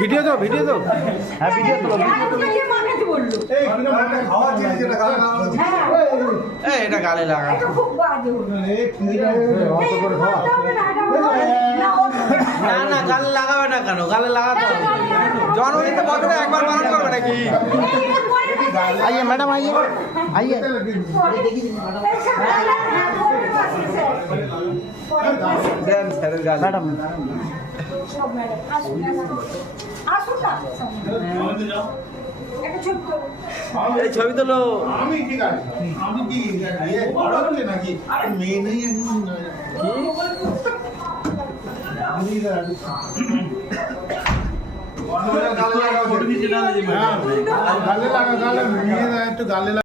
Video দাও, video দাও। হ্যাঁ, ভিডিও তুলো। এটা গালে লাগা। না না, গালে লাগাবে না কেন? গালে লাগাতে হবে। জন্মদিনে বছরে একবার পালন করবে নাকি? आइए मैडम, आइए आइए। मैडम ছবি তোলো। আমি ঠিক আছে, আমি কি বড় হলে নাকি আর মেয়ে নেই এখন? আমি গালে লাগা, গালে লাগা, একটু গালে লাগা।